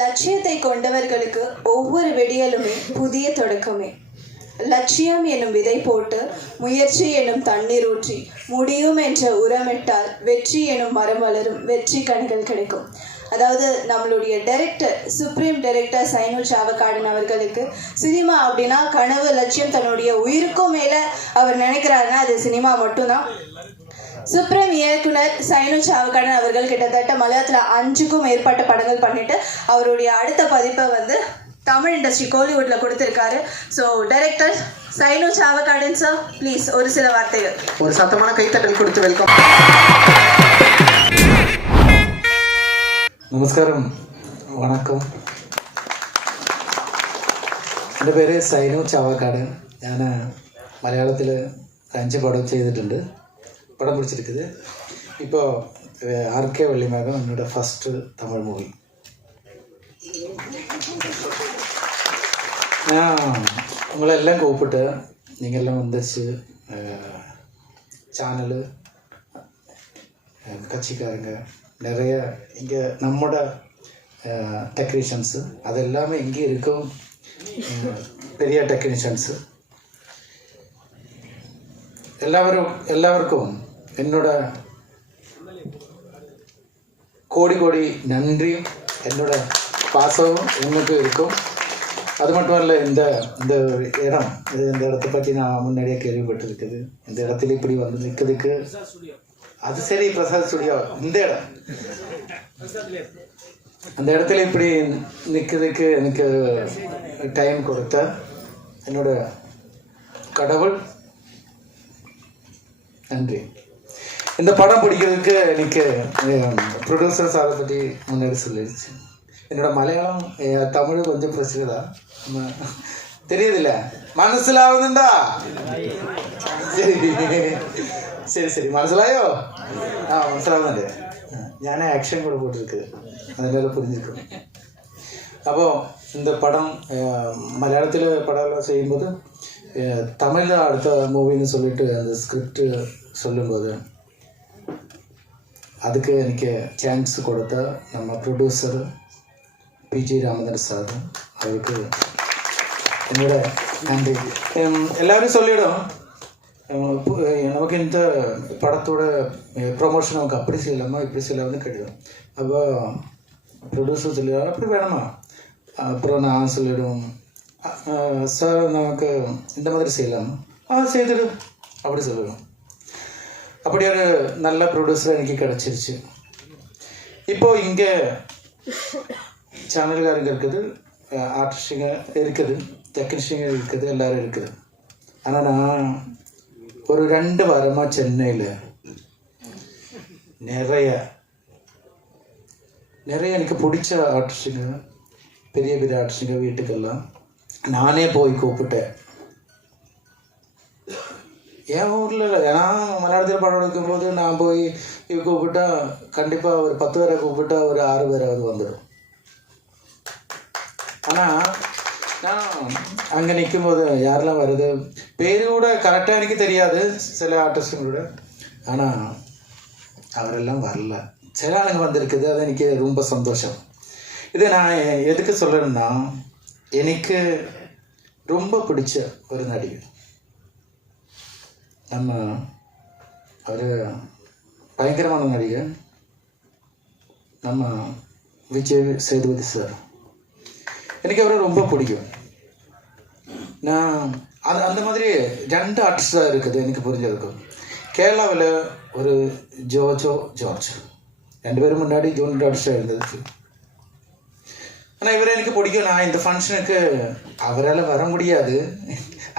லட்சியத்தை கொண்டவர்களுக்கு ஒவ்வொரு விடியலுமே புதிய தொடக்கமே. லட்சியம் எனும் விதை போட்டு முயற்சி எனும் தண்ணீர் ஊற்றி முடியும் என்ற உரமிட்டால் வெற்றி எனும் மரம் வளரும், வெற்றி கனிகள் கிடைக்கும். அதாவது நம்மளுடைய டைரக்டர், சுப்ரீம் டைரக்டர் சைனு சாவக்காடன் அவர்களுக்கு சினிமா அப்படின்னா கனவு, லட்சியம், தன்னுடைய உயிருக்கும் மேலே அவர் நினைக்கிறாருன்னா அது சினிமா மட்டும்தான். சுப்ரீம் இயக்குனர் சைனு சாவக்காடன் அவர்கள் கிட்டத்தட்ட மலையாளத்தில் 5க்கும் மேற்பட்ட படங்கள் பண்ணிட்டு அவருடைய அடுத்த பதிப்பை தமிழ் இண்டஸ்ட்ரி கோலிவுட்ல கொடுத்திருக்காரு. So director Sainu Chavakkadan sir, please ஒரு சில வார்த்தைகள். ஒரு சத்தமான கைத்தட்டல் கொடுத்து வெல்கம். നമസ്കാരം, വണക്കം. എൻ്റെ പേര് സൈനു ചാവക്കാടൻ. ഞാൻ മലയാളത്തിൽ 5 പടം ചെയ്തിട്ടുണ്ട്. പടം പിടിച്ചിരിക്കുന്നത് ഇപ്പോൾ RK വള്ളിമേகம் என்னோட ஃபஸ்ட்டு தமிழ் மூவி. நான் உங்களெல்லாம் கூப்பிட்டு நீங்கள்லாம் வந்துச்சு, சேனலு கட்சிக்காரங்க நிறைய இங்கே நம்மோட டெக்னீஷியன்ஸு அது எல்லாமே இங்கே இருக்கும். பெரிய டெக்னீஷியன்ஸு எல்லாருக்கும் என்னோட கோடி கோடி நன்றியும் என்னோட பாசமும் உங்களுக்கு இருக்கும். அது மட்டும் இல்லை, இந்த இடம் இந்த இடத்தை பற்றி நான் முன்னாடியே கேள்விப்பட்டிருக்குது. இந்த இடத்துல இப்படி வந்து நிற்கிறதுக்கு, அது சரி பிரசாத் ஸ்டுடியோ, இந்த இடம் அந்த இடத்துல இப்படி நிற்கிறதுக்கு எனக்கு டைம் கொடுத்த என்னோட கடவுள் நன்றி. இந்த படம் பிடிக்கிறதுக்கு எனக்கு ப்ரொடியூசர்ஸ் அதை பற்றி முன்னாடி சொல்லிடுச்சு. என்னோட மலையாளம் தமிழ் கொஞ்சம் பிரச்சனை தெரியுதில்ல, മനസ്സിലാവുന്നുണ്ടാ? சரி சரி മനസ്സിലായോ? മനസ്സിലാവുന്നുണ്ട്. ഞാൻ ആക്ഷൻ கூட போட்டிருக்கு, அதனால புரிஞ்சிருக்கும். അപ്പോൾ இந்த படம் மலையாளத்தில் படம் செய்யும்போது தமிழில் அடுத்த மூவின்னு சொல்லிட்டு அந்த ஸ்கிரிப்ட் சொல்லும்போது அதுக்கு எனக்கு சான்ஸ் கொடுத்த நம்ம ப்ரொடியூசர் PG ராமதாஸ் சார், அவருக்கு என்னோட நன்றி. எல்லாரும் சொல்லிடும், நமக்கு இந்த படத்தோட ப்ரொமோஷன் நமக்கு அப்படி செய்யலாமா இப்படி செய்யலாம்னு கேட்கும். அப்போ ப்ரொடியூசர் சொல்லிடுவாங்க, அப்படி வேணுமா? அப்புறம் நான் சொல்லிவிடுவோம், சார் நமக்கு இந்த மாதிரி செய்யலாமா? செய்துடு அப்படி சொல்லுவோம். அப்படி ஒரு நல்ல ப்ரொடியூசர் எனக்கு கிடச்சிருச்சு. இப்போது இங்கே சேனல்காரங்க இருக்குது, ஆர்டிஸ்டுங்க இருக்குது, டெக்னீஷியங்க இருக்குது, எல்லோரும் இருக்குது. ஆனால் நான் ஒரு 2 வாரமாக சென்னையில் நிறைய எனக்கு பிடிச்ச ஆர்டிஸ்டுங்க, பெரிய பெரிய ஆர்டிஸ்டுங்க வீட்டுக்கெல்லாம் நானே போய் கூப்பிட்டேன். என் ஊரில் இல்லை, ஏன்னா மலையாளத்தில் படம் எடுக்கும்போது நான் போய் கூப்பிட்டா கண்டிப்பாக ஒரு 10 பேரை கூப்பிட்டா ஒரு 6 பேராவது வந்துடும். ஆனால் நான் அங்கே நிற்கும்போது யாரெல்லாம் வருது பேர் கூட கரெக்டாக எனக்கு தெரியாது சில ஆர்டிஸ்டுங்களோட, ஆனால் அவரெல்லாம் வரல. சில ஆளுங்க வந்திருக்குது, அது எனக்கு ரொம்ப சந்தோஷம். இதை நான் எதுக்கு சொல்கிறேன்னா, எனக்கு ரொம்ப பிடிச்ச ஒரு நடிகர், நம்ம அவர் பயங்கரமான நடிகர், நம்ம விஜய் சேதுபதி சார். எனக்கு அவரை ரொம்ப பிடிக்கும். நான் அந்த மாதிரி 2 ஆர்டிஸ்ட் தான் இருக்குது எனக்கு புரிஞ்சிருக்கும். கேரளாவில் ஒரு ஜார்ஜ் 2 பேரும் முன்னாடி ஜூனியர் ஆர்டிஸ்டாக இருந்தது. ஆனால் இவரை எனக்கு பிடிக்கும். நான் இந்த ஃபங்க்ஷனுக்கு அவரால் வர முடியாது,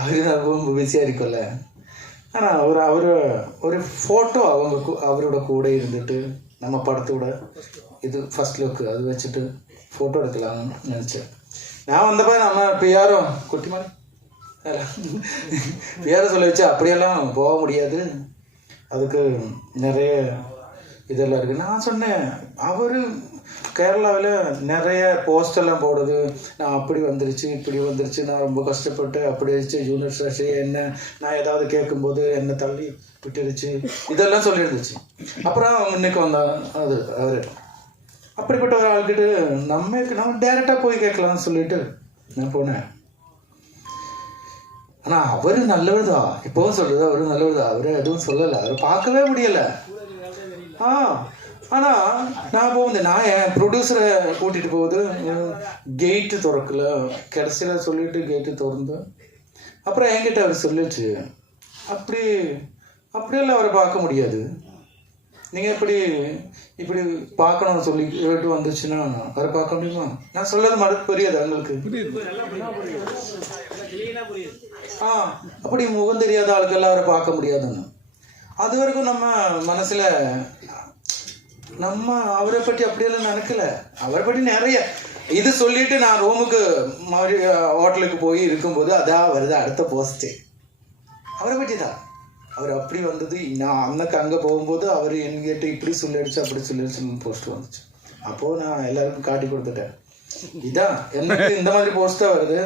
அவர் ரொம்ப பிஸியாக இருக்கும்ல. ஆனால் ஒரு ஃபோட்டோ அவரோட கூட இருந்துட்டு நம்ம படத்தோட இது ஃபஸ்ட் லுக்கு அது வச்சுட்டு ஃபோட்டோ எடுக்கலாம்னு நினச்சேன். நான் வந்தப்போ நம்ம பிஆரும் குட்டிமாரி பிஆரை சொல்ல வச்சு அப்படியெல்லாம் போக முடியாது, அதுக்கு நிறைய இதெல்லாம் இருக்குது. நான் சொன்னேன், அவர் கேரளாவில் நிறைய போஸ்டெல்லாம் போடுது, நான் அப்படி வந்துருச்சு இப்படி வந்துருச்சு, நான் ரொம்ப கஷ்டப்பட்டு அப்படி வச்சு ஜூனியர் ஸ்டாஷி என்ன நான் ஏதாவது கேட்கும்போது என்னை தள்ளி விட்டுருச்சு, இதெல்லாம் சொல்லியிருந்துச்சு. அப்புறம் இன்னைக்கு வந்தான் அவர் அப்படிப்பட்ட ஒரு ஆள்கிட்ட நம்ம டேரெக்டாக போய் கேட்கலாம்னு சொல்லிட்டு நான் போனேன். ஆனால் அவர் நல்லவர் தான், இப்போவும் சொல்கிறது அவர் நல்லவர் தான். அவர் எதுவும் சொல்லலை, அவரை பார்க்கவே முடியலை. ஆனால் நான் போகுது, நான் என் ப்ரொடியூசரை கூட்டிகிட்டு போகுது, கேட்டு திறக்கல, கடைசியில் சொல்லிட்டு கேட்டு திறந்து அப்புறம் என்கிட்ட அவர் சொல்லிச்சு, அப்படியெல்லாம் அவரை பார்க்க முடியாது, நீங்கள் இப்படி பார்க்கணும்னு சொல்லி கேட்டு வந்துச்சுன்னா அவரை பார்க்க முடியுமா? நான் சொல்லது மறக்க புரியாது அவங்களுக்கு. அப்படி முகம் தெரியாத ஆளுக்கெல்லாம் அவரை பார்க்க முடியாதுன்னு. அது வரைக்கும் நம்ம மனசில் நம்ம அவரை பற்றி அப்படியெல்லாம் நினைக்கல. அவரை பற்றி நிறைய இது சொல்லிட்டு நான் ரூமுக்கு ஹோட்டலுக்கு போய் இருக்கும்போது அதான் வருது அடுத்த போஸ்ட்டு, அவரை பற்றி தான். அவர் அப்படி வந்தது, நான் அன்னைக்கு அங்கே போகும்போது அவர் என்கிட்ட இப்படி சொல்லிடுச்சு அப்படி சொல்லிடுச்சுன்னு போஸ்ட் வந்துச்சு. அப்போது நான் எல்லாருக்கும் காட்டி கொடுத்துட்டேன், இதான் எனக்கு இந்த மாதிரி போஸ்ட் தான் வருது.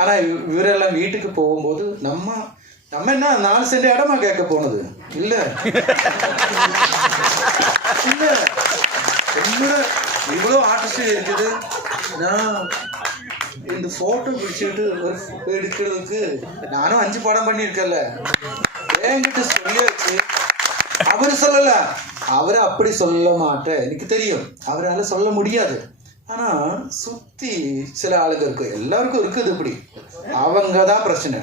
ஆனால் இவரெல்லாம் வீட்டுக்கு போகும்போது நம்ம என்ன 4 சென்ட் இடமா கேட்க போனது இல்லை, இல்லை என்னோட இவ்வளோ ஆர்டிஸ்ட் இருக்குது. நான் இந்த ஃபோட்டோ பிடிச்சிட்டு ஒரு எடுக்கிறதுக்கு நானும் 5 படம் பண்ணியிருக்கேன்ல, என்கிட்ட சொல்லியாச்சு. அவர் சொல்லல, அவரை அப்படி சொல்ல மாட்டேன், எனக்கு தெரியும் அவரால் சொல்ல முடியாது. ஆனால் சுற்றி சில ஆளுங்க இருக்கு, எல்லாருக்கும் இருக்குது இப்படி, அவங்க தான் பிரச்சனை.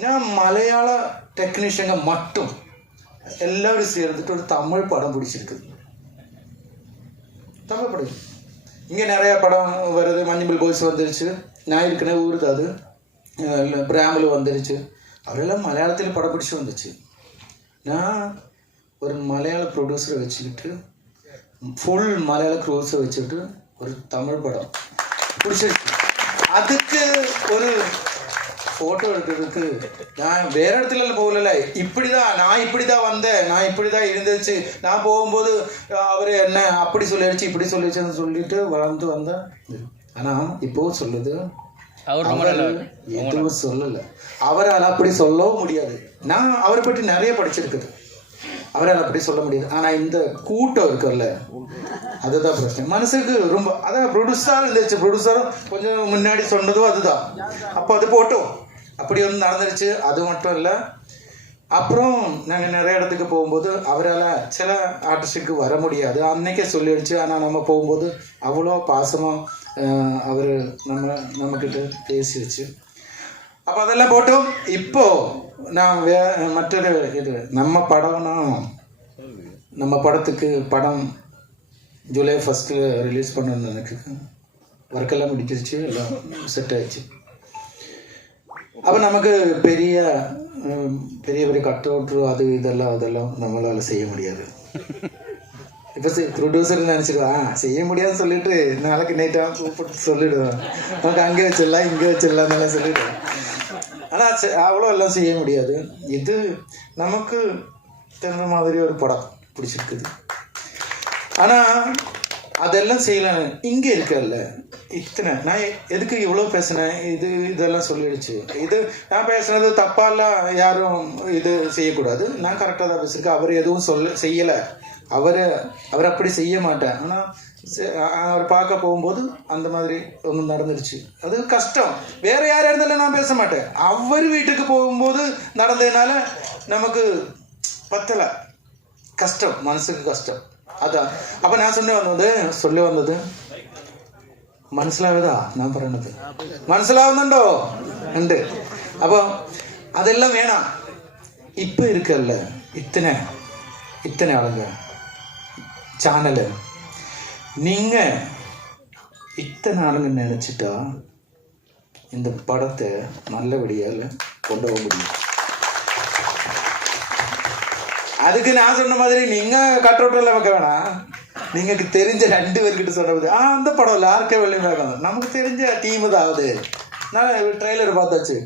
நான் மலையாள டெக்னீஷியங்க மட்டும் எல்லாரும் சேர்ந்துட்டு ஒரு தமிழ் படம் பிடிச்சிருக்குது. தமிழ் படம் இங்கே நிறையா படம் வருது, மஞ்சள் பாய்ஸ் வந்துருச்சு, நான் இருக்கிற ஊர் தான் அது, பிராமலு வந்துருச்சு, அவரெல்லாம் மலையாளத்தில் படம் பிடிச்சி வந்துச்சு. நான் ஒரு மலையாள ப்ரொடியூசரை வச்சுக்கிட்டு ஃபுல் மலையாள ப்ரொடியூசரை வச்சுக்கிட்டு ஒரு தமிழ் படம் பிடிச்சிருக்கு. அதுக்கு ஒரு ஃபோட்டோ எடுக்கிறதுக்கு நான் வேறு இடத்துல போகல, நான் இப்படி தான் வந்தேன், நான் இப்படி தான் இருந்துச்சு, நான் போகும்போது அவர் என்ன அப்படி சொல்லிடுச்சு இப்படி சொல்லிடுச்சுன்னு சொல்லிட்டு வளர்ந்து வந்தேன். ஆனால் இப்போ சொல்லுது எதுவும் சொல்லலை, அவரால் அப்படி சொல்லவும் முடியாது. நான் அவரை பற்றி நிறைய படிச்சிருக்குது, அவரால் அப்படி சொல்ல முடியாது. ஆனால் இந்த கூட்டம் இருக்குல்ல, அதுதான் பிரச்சனை. மனசுக்கு ரொம்ப அதான் ப்ரொடியூசராக இருந்துச்சு, ப்ரொடியூசரும் கொஞ்சம் முன்னாடி சொன்னதும் அதுதான். அப்போ அது போட்டோம் அப்படி ஒன்று நடந்துருச்சு. அது மட்டும் இல்லை, அப்புறம் நாங்கள் நிறைய இடத்துக்கு போகும்போது அவரால் சில ஆர்டிஸ்டுக்கு வர முடியாது, அன்னைக்கே சொல்லிடுச்சு. ஆனால் நம்ம போகும்போது அவ்வளோ பாசமாக அவர் நம்மக்கிட்ட பேசி வச்சு அப்போ அதெல்லாம் போட்டோம். இப்போது நான் மற்றொரு இது நம்ம படத்துக்கு படம் ஜூலை 1 ரிலீஸ் பண்ணணும்னு எனக்கு ஒர்க்கெல்லாம் முடிச்சிருச்சு, எல்லாம் செட் ஆயிடுச்சு. அப்போ நமக்கு பெரிய கட் அவுட்ரு அதெல்லாம் நம்மளால் செய்ய முடியாது. இப்போ ப்ரொடியூசர் நினச்சிடுவான் செய்ய முடியாதுன்னு சொல்லிட்டு நாளைக்கு நைட்டாக கூப்பிட்டு சொல்லிவிடுவேன், நமக்கு அங்கே வச்சிடலாம் இங்கே வச்சிடலாம்னு சொல்லிவிடுவேன். ஆனால் அவ்வளோ எல்லாம் செய்ய முடியாது. இது நமக்கு தெரிஞ்ச மாதிரி ஒரு படம் பிடிச்சிருக்குது. ஆனால் அதெல்லாம் செய்யலாம். இங்கே இருக்கல இத்தனை நான் எதுக்கு இவ்வளோ பேசினேன், இதெல்லாம் சொல்லிடுச்சு. இது நான் பேசுனது தப்பாலாம் யாரும் இது செய்யக்கூடாது, நான் கரெக்டாக தான் பேசியிருக்கேன். அவர் எதுவும் செய்யலை, அவர் அப்படி செய்ய மாட்டேன். ஆனால் அவர் பார்க்க போகும்போது அந்த மாதிரி ஒன்று நடந்துருச்சு, அது கஷ்டம். வேறு யாராக இருந்தாலும் நான் பேச மாட்டேன். அவர் வீட்டுக்கு போகும்போது நடந்ததுனால நமக்கு பத்தலை, கஷ்டம், மனசுக்கு கஷ்டம். அதான் அப்போ நான் சொல்லி வந்தது മനസ്സിലാവതാ ഞാൻ പറയണത്? മനസ്സിലാവുന്നുണ്ടോ? ഉണ്ട്. അപ്പോൾ അതെല്ലാം വേണം. ഇപ്പം ഇരിക്കല്ല ഇത്തனை ആളുங்க சேனலு, நீங்கள் இத்தனை ஆளுங்க நினச்சிட்டா இந்த படத்தை நல்லபடியால் கொண்டு போக முடியும். அதுக்கு நான் சொன்ன மாதிரி நீங்கள் கட் அவுட்டெல்லாம் வைக்க வேணாம். നിങ്ങൾക്ക് தெரிஞ்ச 2 பேர்கிட்ட சொன்னது அந்த படம் இல்லை ஆர்கே வெள்ளிமேகம், நமக்கு தெரிஞ்ச டீமு தான் ஆகுது. நான் ட்ரெய்லர் பார்த்தாச்சு.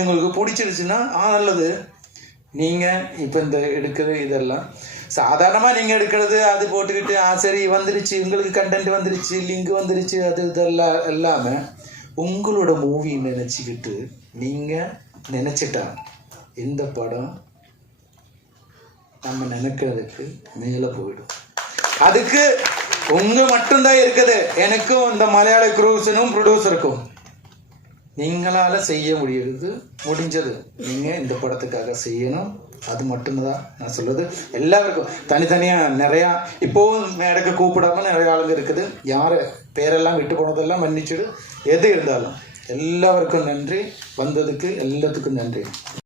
உங்களுக்கு பிடிச்சிருச்சுன்னா நல்லது. நீங்கள் இப்போ இந்த எடுக்கிறது இதெல்லாம் சாதாரணமாக நீங்கள் எடுக்கிறது அது போட்டுக்கிட்டு சரி வந்துருச்சு, உங்களுக்கு கண்டென்ட் வந்துருச்சு, லிங்க் வந்துருச்சு, இதெல்லாம் எல்லாமே உங்களோட மூவி நினச்சிக்கிட்டு நீங்கள் நினச்சிட்டா இந்த படம் நம்ம நினைக்கிறதுக்கு மேலே போயிடும். அதுக்கு உங்க மட்டும்தான் இருக்குது. எனக்கும் இந்த மலையாள குரூஸனும் ப்ரொடியூசருக்கும் நீங்களால செய்ய முடிஞ்சது நீங்க இந்த படத்துக்காக செய்யணும். அது மட்டும்தான் நான் சொல்லுது. எல்லாருக்கும் தனித்தனியா நிறையா இப்போவும் மேடைக்கு கூப்பிடாம நிறைய ஆளுங்க இருக்குது. யாரு பேரெல்லாம் விட்டு போனதெல்லாம் மன்னிச்சுடு. எது இருந்தாலும் எல்லாருக்கும் நன்றி. வந்ததுக்கு எல்லாத்துக்கும் நன்றி.